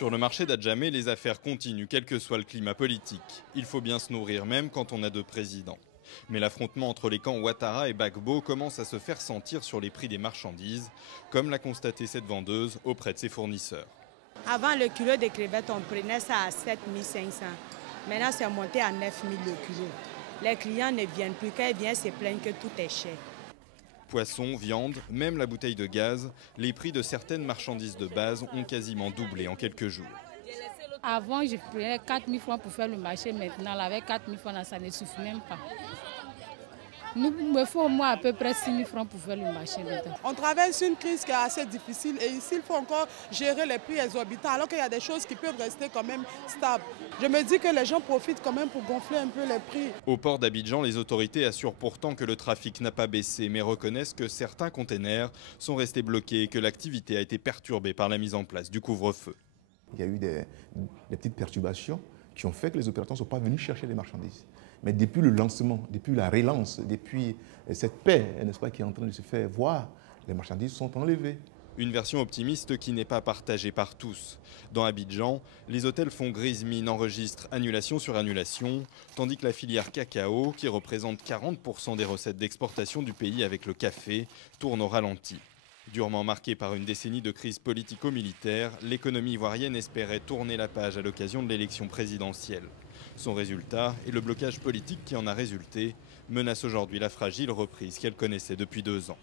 Sur le marché d'Adjamé, les affaires continuent, quel que soit le climat politique. Il faut bien se nourrir même quand on a deux présidents. Mais l'affrontement entre les camps Ouattara et Gbagbo commence à se faire sentir sur les prix des marchandises, comme l'a constaté cette vendeuse auprès de ses fournisseurs. Avant, le kilo de crevettes, on prenait ça à 7 500. Maintenant, c'est monté à 9 000 le kilo. Les clients ne viennent plus. Quand ils viennent, se plaignent que tout est cher. Poisson, viande, même la bouteille de gaz, les prix de certaines marchandises de base ont quasiment doublé en quelques jours. Avant, je prenais 4 000 francs pour faire le marché. Maintenant, avec 4 000 francs, ça ne suffit même pas. Nous me faut au moins à peu près 6 000 francs pour faire le marché maintenant. On traverse une crise qui est assez difficile et ici, il faut encore gérer les prix exorbitants alors qu'il y a des choses qui peuvent rester quand même stables. Je me dis que les gens profitent quand même pour gonfler un peu les prix. Au port d'Abidjan, les autorités assurent pourtant que le trafic n'a pas baissé, mais reconnaissent que certains containers sont restés bloqués et que l'activité a été perturbée par la mise en place du couvre-feu. Il y a eu des petites perturbations qui ont fait que les opérateurs ne sont pas venus chercher les marchandises. Mais depuis le lancement, depuis la relance, depuis cette paix, n'est-ce pas, qui est en train de se faire voir, les marchandises sont enlevées. Une version optimiste qui n'est pas partagée par tous. Dans Abidjan, les hôtels font grise mine, enregistrent annulation sur annulation, tandis que la filière cacao, qui représente 40% des recettes d'exportation du pays avec le café, tourne au ralenti. Durement marquée par une décennie de crise politico-militaire, l'économie ivoirienne espérait tourner la page à l'occasion de l'élection présidentielle. Son résultat, et le blocage politique qui en a résulté, menace aujourd'hui la fragile reprise qu'elle connaissait depuis 2 ans.